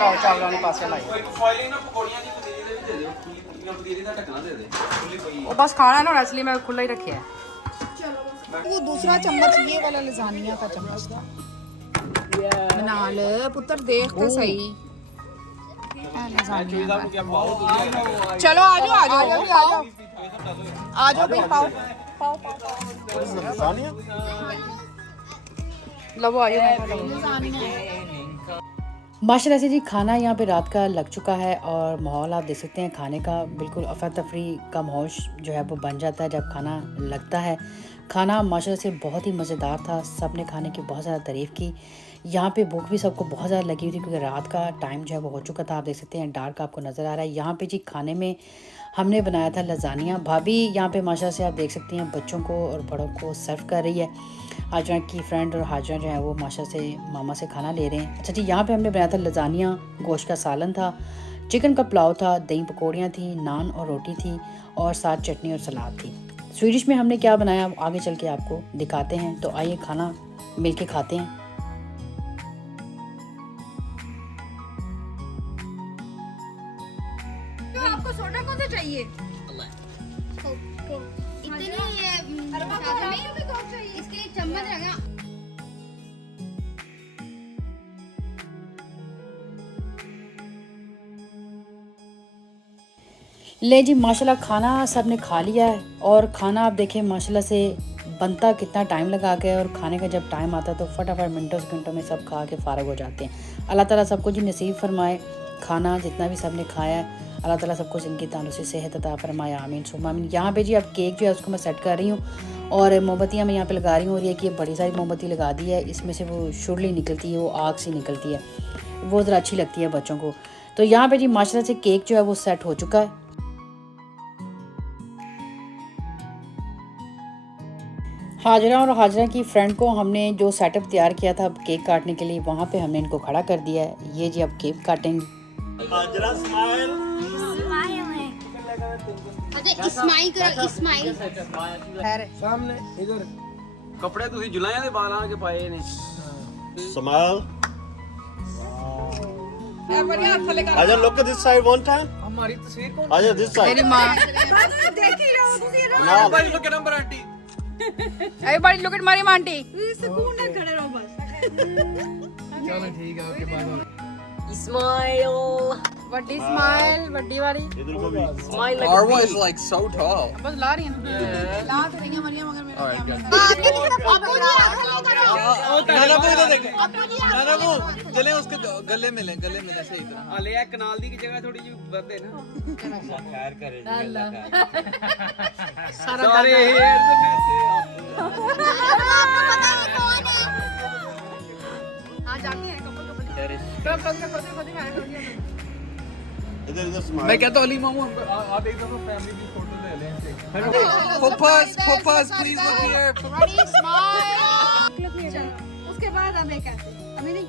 चावल वाले पासे लाई वो बस खाना है ना इसलिए मैं खुला ही रखे है। वो दूसरा चम्मच ये वाला लजानिया का चम्मच था। बना ले पुत्र देख तो सही। चलो आजो आजो आजो भाई पाओ पाओ लो आजो माशाल्लाह से जी खाना यहाँ पे रात का लग चुका है और माहौल आप देख सकते हैं खाने का बिल्कुल अफरा तफरी का माहौल जो है वो बन जाता है जब खाना लगता है। खाना माशाल्लाह से बहुत ही मज़ेदार था, सब ने खाने की बहुत ज़्यादा तारीफ़ की। यहाँ पे भूख भी सबको बहुत ज़्यादा लगी हुई थी क्योंकि रात का टाइम जो है वो हो चुका था। आप देख सकते हैं डार्क आपको नज़र आ रहा है। यहाँ पे जी खाने में हमने बनाया था लजानिया। भाभी यहाँ पे माशाल्लाह से आप देख सकती हैं बच्चों को और बड़ों को सर्व कर रही है। हाजरा की फ्रेंड और हाजरा जो है वो माशाल्लाह से मामा से खाना ले रहे हैं। अच्छा जी यहाँ पे हमने बनाया था लजानिया, गोश्त का सालन था, चिकन का पुलाव था, दही पकौड़ियाँ थी, नान और रोटी थी और साथ चटनी और सलाद थी। स्वीडिश में हमने क्या बनाया आगे चल के आपको दिखाते हैं, तो आइए खाना मिल के खाते हैं। तो आपको सोडा कौन सा चाहिए? इसके चम्मच रखना। ले जी माशाल्लाह खाना सब ने खा लिया है और खाना आप देखें माशाल्लाह से बनता कितना टाइम लगा के और खाने का जब टाइम आता है तो फटाफट मिनटों सेकंडों में सब खा के फ़ारग हो जाते हैं। अल्लाह ताला सबको जी नसीब फरमाए खाना जितना भी सब ने खाया है, अल्लाह ताला सबको इनकी तंदुरुस्ती सेहत अता फरमाए, आमीन सुम्मा आमीन। यहाँ पे जी अब केक जो है उसको मैं सेट कर रही हूँ और मोमबत्तियाँ मैं यहाँ पे लगा रही हूँ और ये कि ये बड़ी सारी मोमबत्ती लगा दी है, इसमें से वो शुरली निकलती है, वो आग सी निकलती है, वो ज़रा अच्छी लगती है बच्चों को। तो यहाँ पे जी माशाल्लाह से केक जो है वो सेट हो चुका है। हाजरा और हाजरा की फ्रेंड को हमने जो सेटअप तैयार किया था केक काटने के लिए वहाँ पे हमने इनको खड़ा कर दिया है। ये जी अब केक काटेंगे। हाजरा स्माइल इस्माइल करो इस्माइल। सामने इधर कपड़े तुसी जुलाया दे बालां के पाए ने smile. Hajra look at this side one time. हमारी तस्वीर कौन हाजरा दिस साइड। मेरी माँ देख ही लो तुसी ना भाई look at number aunty. Everybody look at Maryam aunty. सुकून ना खड़े रहो बस। चलो ठीक है ओके बाय। स्माइल बड़ी स्माइल बड़ी वाली इधर को भी smile Arwa is like so tall. बस ला रही है ला तो रही है मरियम मगर मेरा नाना वो इधर देख। नाना वो चले उसके गले मिले सही तरह। अले एक कनाल दी की जगह थोड़ी जी बदे ना। खैर करे जी अल्लाह खैर। सारे हेयर में से आपको पता है कौन है? हां जाते हैं कपल इधर स्माइल। मैं कहता अली मामू आप एक दफा फैमिली की फोटो ले लें। Papas please look here. Ready smile. उसके बाद अब एक ऐसे अभी नहीं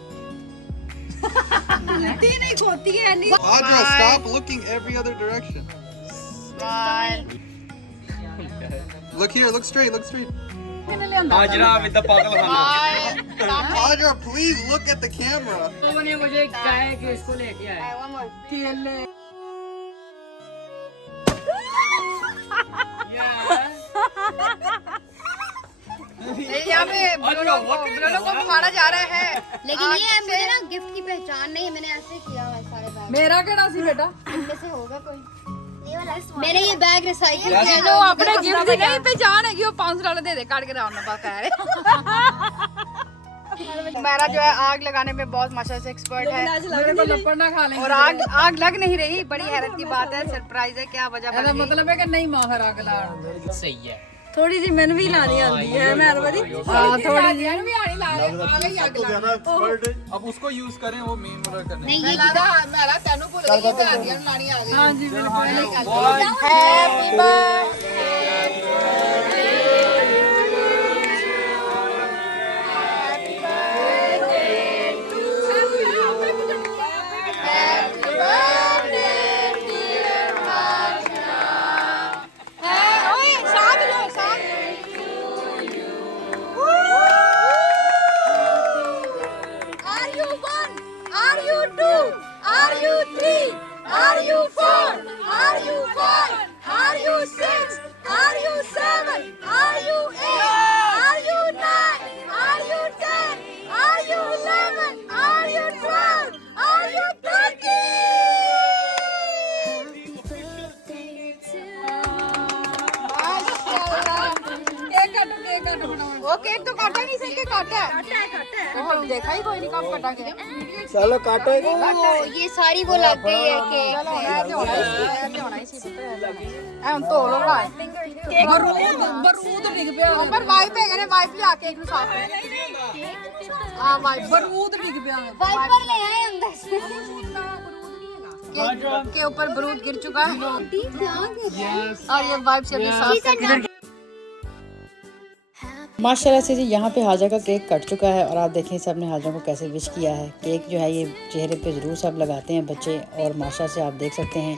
उल्टी नहीं खोती है नहीं। Audra, stop looking every other direction. Smile. Look here, look straight, look straight. Hajra with the पागल खाना। Audra, please look at the camera. लोगों ने मुझे कहा है कि इसको लेके आए केले। यहाँ पे ब्रोनो को खाना जा रहा है लेकिन ये मुझे ना गिफ्ट की पहचान नहीं है, मैंने ऐसे किया हुआ है सारे बैग। मेरा केड़ा सी बेटा इनमें से होगा कोई। मैंने ये बैग रिसाइकिल किया जो अपने गिफ्ट की नहीं पहचान है कि वो $5 दे दे काट के राउंड पास है। मेरा जो है आग लगाने में बहुत माशाल्लाह से एक्सपर्ट है। मेरे को लपड़ ना खा लेंगे और आग लग नहीं रही, बड़ी हैरत की बात है। सरप्राइज है, क्या वजह बन गई? मतलब है कि नहीं माहर आग ला सही है। थोड़ी सी मैंने भी लानी आती है मेहरबानी। हां थोड़ी सी मैंने भी आनी ला आ गई आग ज्यादा एक्सपर्ट है। अब उसको यूज करें वो मेन वाला करने। नहीं ये मेरा तेनू भूल गई मैं आंदियां लानी आ गई। हां जी बिल्कुल। Happy Are you 3? Are you 4? Are you 5? Are you 6? Are you 7? Are you 8? Are you 9? Are you 10? Are you 11? Are you 12? Are you 13? वो केक तो काटा नहीं सही के काटा है देखा ही कोई नहीं कब काटा गया चलो काटो ये सारी वो लग गई है केक तो लोग आए बरूद डिग पिया पर वाइप है ने वाइप लिया केक नु साफ हां वाइप बरूद डिग पिया वाइपर ले आए अंदर से केक के ऊपर बरूद गिर चुका है और ये वाइप से अभी साफ माशाल्लाह से जी यहाँ पे हाजा का केक कट चुका है और आप देखें सब ने हाजा को कैसे विश किया है। केक जो है ये चेहरे पे ज़रूर सब लगाते हैं बच्चे और माशाल्लाह से आप देख सकते हैं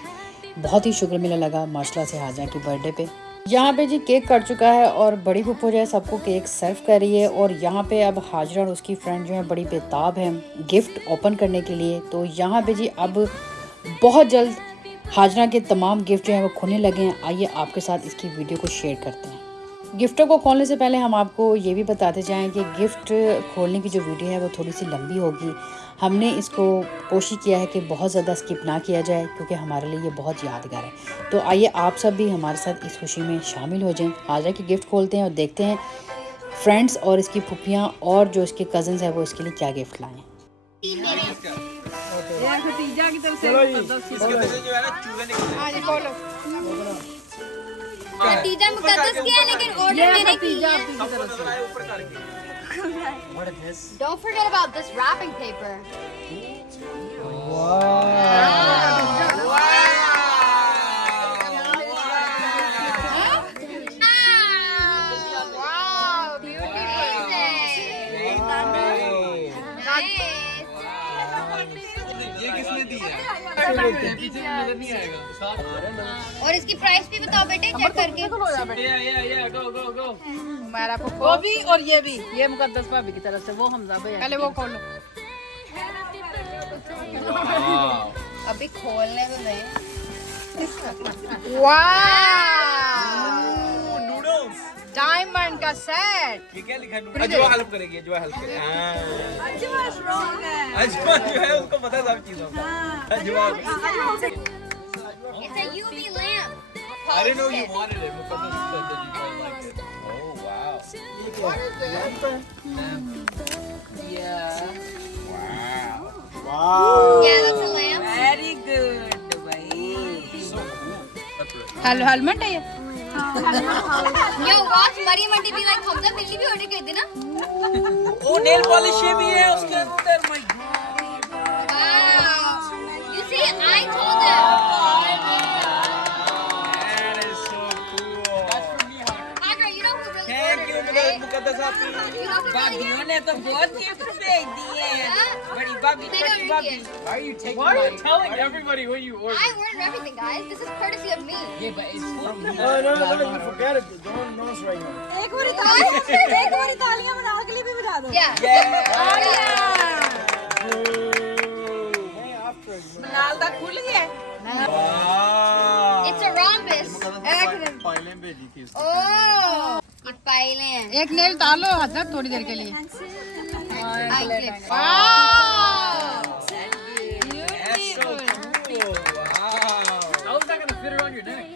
बहुत ही शुक्र मिला लगा माशाल्लाह से हाजा की बर्थडे पे। यहाँ पे जी केक कट चुका है और बड़ी फूफो जो है सबको केक सर्व कर रही है और यहाँ पे अब हाजरा और उसकी फ्रेंड जो है बड़ी बेताब है गिफ्ट ओपन करने के लिए। तो यहाँ पे जी अब बहुत जल्द हाजरा के तमाम गिफ्ट जो है वो खोलने लगे हैं। आइए आपके साथ इसकी वीडियो को शेयर करते हैं। गिफ्टों को खोलने से पहले हम आपको ये भी बताते जाएं कि गिफ्ट खोलने की जो वीडियो है वो थोड़ी सी लंबी होगी। हमने इसको कोशिश किया है कि बहुत ज़्यादा स्किप ना किया जाए क्योंकि हमारे लिए ये बहुत यादगार है। तो आइए आप सब भी हमारे साथ इस खुशी में शामिल हो जाएं। हाजरा की गिफ्ट खोलते हैं और देखते हैं फ्रेंड्स और इसकी फुफियाँ और जो इसके कज़न्स हैं वो इसके लिए क्या गिफ्ट लाएँ। भतीजा की तरफ से नतीजा मुकद्दस किया है लेकिन ऑर्डर मैंने किया है। Don't forget about this wrapping paper. ये किसने दी है? पीछे नजर नहीं आएगा। और इसकी प्राइस भी बताओ बेटे चेक करके। go. मेरा वो भी और ये मुकद्दस भाभी की तरफ से वो हमजा भाई पहले वो खोलो। अभी खोलने को नहीं। वाह नूडल्स डायमंड का सेट। ये क्या लिखा है? अजवा हेल्प करेगी, अजवा हेल्प करेगी। अजवा स्ट्रांग है। अजवा जो है उसको पता सब चीजों का। अजवा It's a UV lamp. I didn't know you wanted it. Muqaddas said that you might like it. Oh wow. What is it? Yeah. Wow. Yeah, that's a lamp. Very good भाई। So cool. That's right. Helmet है ये। Yo, watch Maryam aunty be like Hamza बिल्ली भी order कर देना। Oh, nail polish ये भी है उसके अंदर। My God. Wow. You see, I told them. That is so cool. That's for me, Agar, you know who really Thank ordered you, it, right? Muqaddas aunty. You know who really भाभीियों ने तो बहुत gift भेज दिए हैं। बड़ी भाभी, They छोटी don't भाभी। get. Why are you taking? Why are you telling everybody what you ordered? I ordered everything, guys. This is courtesy of me. Yeah, but it's from me. No, you forget it. Don't announce right now. एक बार तालियां बना के लिए भी बजा दो। Yeah. नाल दा खुल गया। Wow. It's a rhombus. फाइलें भेजी थी उसने। Oh. ये पायले हैं। एक नेल डाल लो हजरत थोड़ी देर के लिए। I get. That's so cool. Wow. How is that gonna fit around your neck?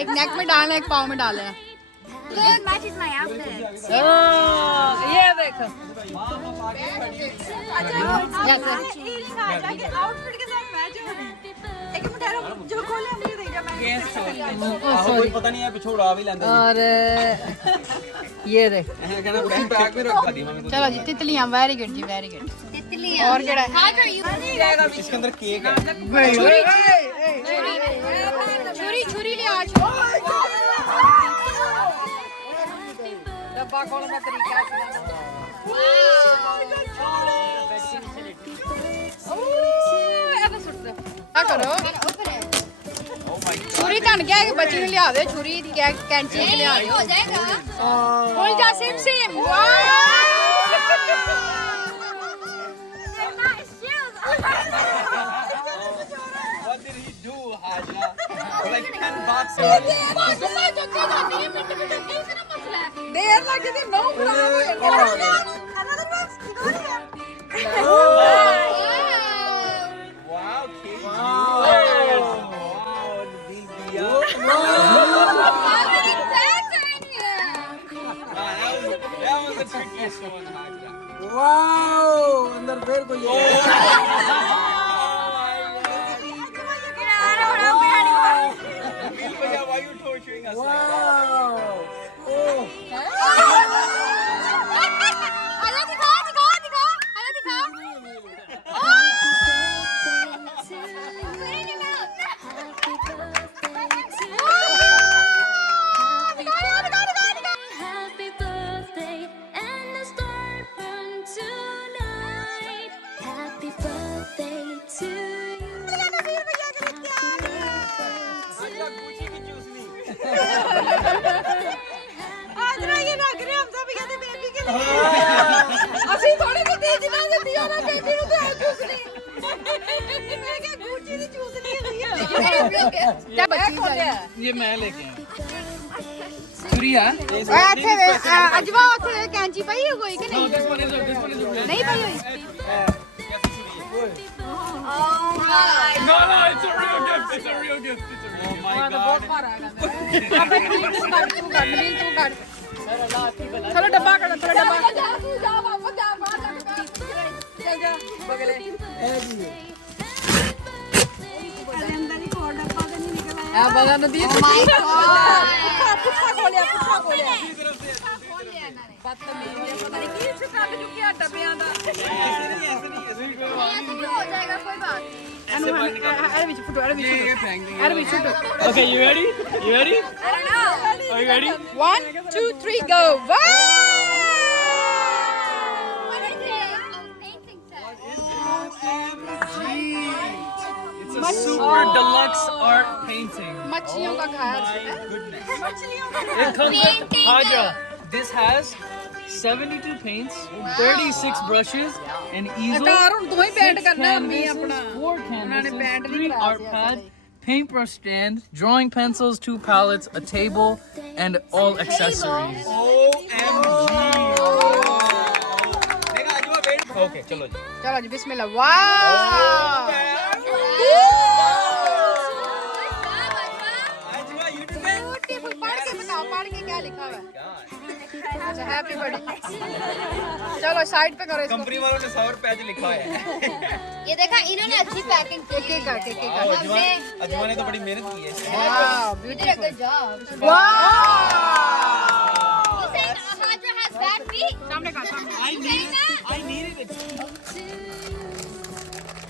एक नेक में डालना एक पाँव में डालना। Good. Matches my outfit. ये देखो। कोई पता नहीं है पिछोड़ आ भी लेंदा और ये देख। कहना बैग में रख दी मम्मी चलो जी तितलियां वेरी गुड जी वेरी गुड। तितलियां। और केड़ा है? Agar, you. इसके अंदर केक है छुरी ले आज। डब्बा खोलने का तरीका है। क्या करो? छुरी तन क्या है बच्ची ने लिया दे छुरी क्या कैंची के लिया Hey, हो जाएगा। खोल जा सिम सिम Nice shoes. देर लग जाती नौ खराब हो Wow, Kate. That was the trickiest one. Wow! अंदर फिर कोई है। Why are you torturing us? Wow! Oh! Happy birthday and the start from tonight. Happy birthday to you. आज ना ये ना करे हम सब कहते बेबी के लिए ਅਸੀਂ ਥੋੜੀ ਜਿਹੀ ਦੇ ਦਿਨਾਂ ਦੇ ਦਿਓ ਨਾ ਬੇਬੀ ਨੂੰ ਤੇ ਚੂਸਣੀ ਮੈਂ ਕਿਹਾ ਗੁੱਚੀ ਦੀ ਚੂਸਣੀ ਹੋਈ ਆ क्या बच्ची चाहिए ये मैं लेके आया। प्रिया, ਇੱਥੇ ਅਜਵਾ ਉੱਥੇ ਕੈਂਚੀ ਪਈ ਹੈ ਕੋਈ ਕਿ ਨਹੀਂ this one is ਨਹੀਂ ਪਈ ਹੋਈ No, it's a real gift. It's a real gift. Oh my God. चलो डब्बा कर चलो डब्बा तू जा वापस जा बाहर चल जा बगले अंदर ही और डब्बा तो नहीं निकला है बगा नदी पुट्ठा खोलिया बदतमीज पता नहीं की से काट चुकी है डब्बियां दा हो जाएगा कोई बात अरे बीच फुटो अरे बीच फुटो Okay, you ready? You ready? I don't know Are you ready? 1 2 3 go wow It's a super deluxe art painting. मछलियों का खाया It comes with Haja. This has 72 paints, 36 brushes, an easel, अतार हुन तू ही पेंट 6 करना अम्मी canvases, अपना 4 canvases, 3 art pads, paintbrush stand, drawing pencils, 2 palettes, a table, and all accessories. Okay, chalo ji. चलो जी बिस्मिल्लाह वाह ब्यूटीफुल पढ़ के बताओ पढ़ के क्या लिखा हुआ है अच्छा हैप्पी बर्थडे चलो साइड पे करो इसको कंपनी वालों ने 100 रुपए आज लिखा है। ये देखा इन्होंने अच्छी पैकिंग की एक करके अजमा ने तो बड़ी मेहनत की है। वाह ब्यूटीफुल गुड जॉब वाह You saying Haja has bad feet? सामने का I needed it.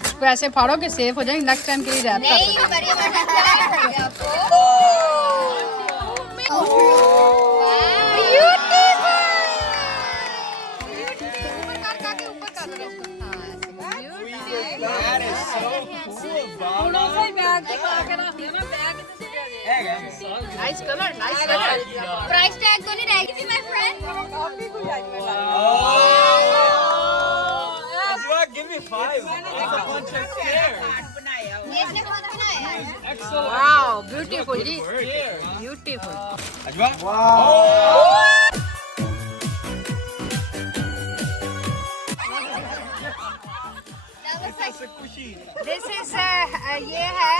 इसको ऐसे फाड़ो कि सेफ हो जाए नेक्स्ट टाइम के लिए रैप नहीं मरियम ने क्या कर दिया आपको That is so cool, Baba. Nice colour price tag तो नहीं रहेगी थी my friend Ajwa, give me 5. It's a bunch of stairs. ये इसने खुद बनाया है Excellent. वाओ ब्यूटीफुल जी Stairs. Beautiful Ajwa. That was like this is ये है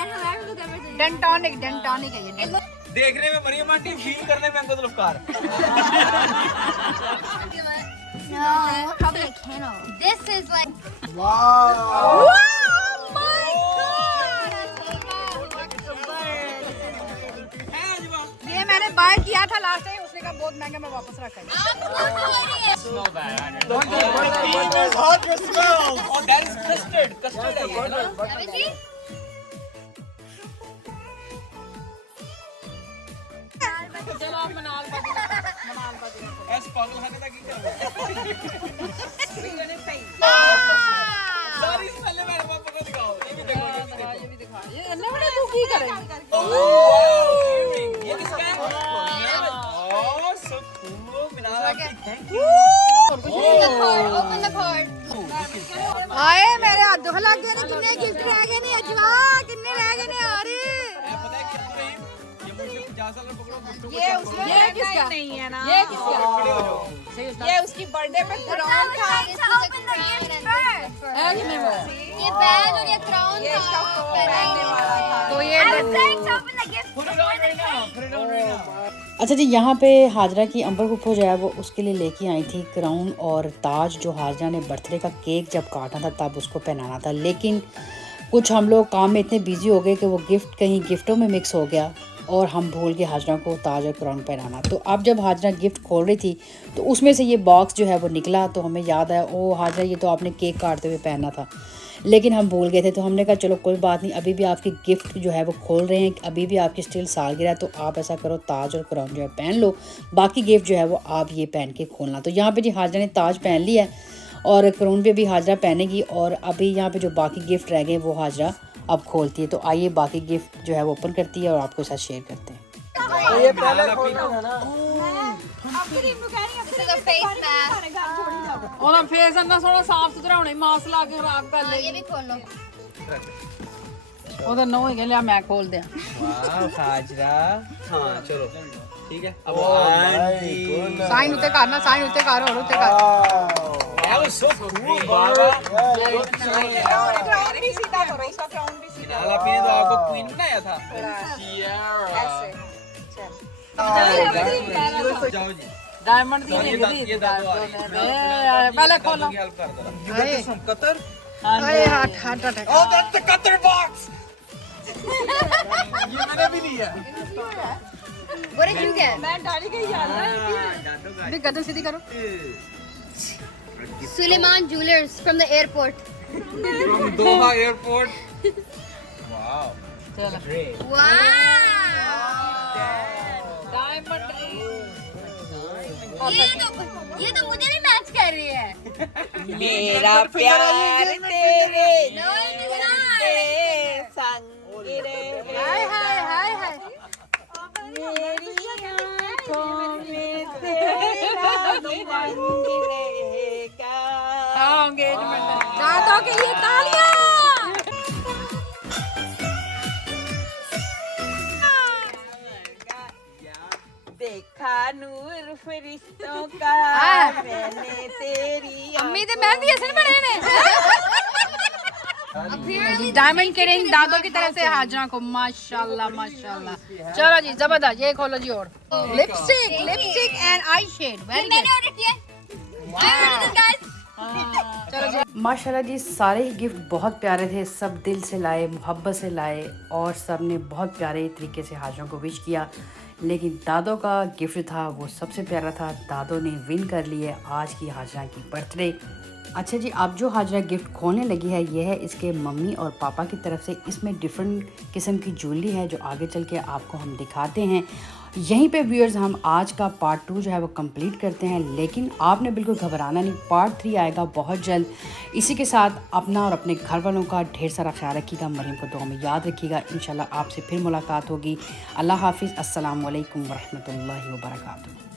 and whoever look everything Dentonic है ये देखने में मरियम आंटी फील करने में Angad लफकार। no probably a candle this is like Wow! ये मैंने बाय किया था लास्ट टाइम उसने कहा बहुत महंगा मैं वापस रखा है Smell bad. What is hot your smell? Oh, that is custard. Custard है ये ना? let me see चलो आप मनाल ऐस पागल खाने तक ही कर सारी स्मेलें मेरे पापा को दिखाओ। ये भी देखो, ये भी देखो। ये भी दिखा ये अन्ना बड़ा तू की करेगी Oh, ये किसका है? Oh, so cool. मिनाल आपकी thank you. open the card आए मेरे हाथ दुख लग गए ने किन्ने गिफ्ट रह गए ने अजवा किन्ने रह गए ने यार ये किसका नहीं है ना, ये किसका, ये उसकी बर्थडे पे क्राउन था। ये बैज और ये क्राउन ये इसका था पहनने वाला था। तो ये अच्छा जी, यहाँ पे हाजरा की अंबर फूफो जो है वो उसके लिए लेके आई थी क्राउन और ताज, जो हाजरा ने बर्थडे का केक जब काटा था तब उसको पहनाना था। लेकिन कुछ हम लोग काम में इतने बिजी हो गए कि वो गिफ्ट कहीं गिफ्टों में मिक्स हो गया और हम भूल गए हाजरा को ताज और क्राउन पहनाना। तो अब जब हाजरा गिफ्ट खोल रही थी तो उसमें से ये बॉक्स जो है वो निकला, तो हमें याद आया ओ हाजरा ये तो आपने केक काटते हुए पहना था, लेकिन हम भूल गए थे। तो हमने कहा चलो कोई बात नहीं, अभी भी आपकी गिफ्ट जो है वो खोल रहे हैं, अभी भी आपकी स्टिल सालगिरह, तो आप ऐसा करो ताज और क्राउन जो है पहन लो, बाकी गिफ्ट जो है वो आप ये पहन के खोलना। तो यहाँ पे जी हाजरा ने ताज पहन लिया है और क्राउन पे भी हाजरा पहनेगी, और अभी यहाँ पे जो बाकी गिफ्ट रह गए वो हाजरा अब खोलती है। तो आइए बाकी गिफ्ट जो है वो ओपन करती है और आपके साथ शेयर करते हैं। तो ये पहले खोलना था ना। ਉਹਨਾਂ ਫੇਸ ਇੰਨਾ ਸੋਹਣਾ ਸਾਫ ਸੁਥਰਾ ਹੋਣਾ, ਮਾਸਕ ਲਾ ਕੇ ਖਰਾਬ ਕਰ ਲੈ। ये भी खोल लो। ਉਹਦਾ ਨੋ ਹੀ ਲਿਆ ਮੈਂ ਖੋਲ ਦਿਆਂ। वाह हाजरा। हाँ चलो ठीक है। अब ਸਾਈਨ ਉੱਤੇ ਕਰਨਾ, ਸਾਈਨ ਉੱਤੇ ਕਰ, ਹੋਰ ਉੱਤੇ ਕਰ। that was so cool Baba. Crown भी सीधा करो, उसका क्राउन भी सीधा। आपने तो आपको क्वीन बनाया था। ऐसे जाओ जी। डायमंड दी ये नहीं दादू आ रही है। पहले खोलो। हेल्प कर दो। You got this from Qatar? अरे हट हट हट। Oh, that's the Qatar box. ये मैंने भी लिया। What did you get? मैं डाली गई याद है। भी गर्दन सीधी करो। Suleiman Jewelers from the airport. From Doha airport. Wow. चलो। Wow. डायमंड ये तो मुझे भी मैच कर रही है। मेरा प्यार तेरे No, it is not. संग रे। हाय हाय हाय हाय। मेरी आँखों में तेरा रंग रहेगा। एंगेजमेंट दादों के लिए तालियां। देखा नूर फरिश्तों का मैंने तेरी अम्मी दे मेहंदी ऐसे बने ने। Apparently डायमंड के रिंग दादों की तरफ से हाजरा को, माशाल्लाह माशाल्लाह। चलो जी जबरदस्त, ये खोलो जी। और lipstick and eye shade very मैंने ऑर्डर किया। guys. चलो जी। माशाल्लाह जी, सारे ही गिफ्ट बहुत प्यारे थे, सब दिल से लाए, मोहब्बत से लाए और सब ने बहुत प्यारे तरीके से हाजरा को विश किया। लेकिन दादों का गिफ्ट था वो सबसे प्यारा था। दादों ने विन कर ली है आज की हाजरा की बर्थडे। अच्छा जी, अब जो हाजरा गिफ्ट खोलने लगी है ये है इसके मम्मी और पापा की तरफ से। इसमें डिफरेंट किस्म की ज्वेलरी है जो आगे चल के आपको हम दिखाते हैं। यहीं पे व्यूअर्स हम आज का पार्ट 2 जो है वो कंप्लीट करते हैं, लेकिन आपने बिल्कुल घबराना नहीं, पार्ट 3 आएगा बहुत जल्द। इसी के साथ अपना और अपने घर वालों का ढेर सारा ख्याल रखिएगा, मरीम को दुआ में याद रखिएगा। इंशाल्लाह आपसे फिर मुलाकात होगी। अल्लाह हाफिज़। अस्सलाम वालेकुम वरहमतुल्लाहि वबरकातुहू।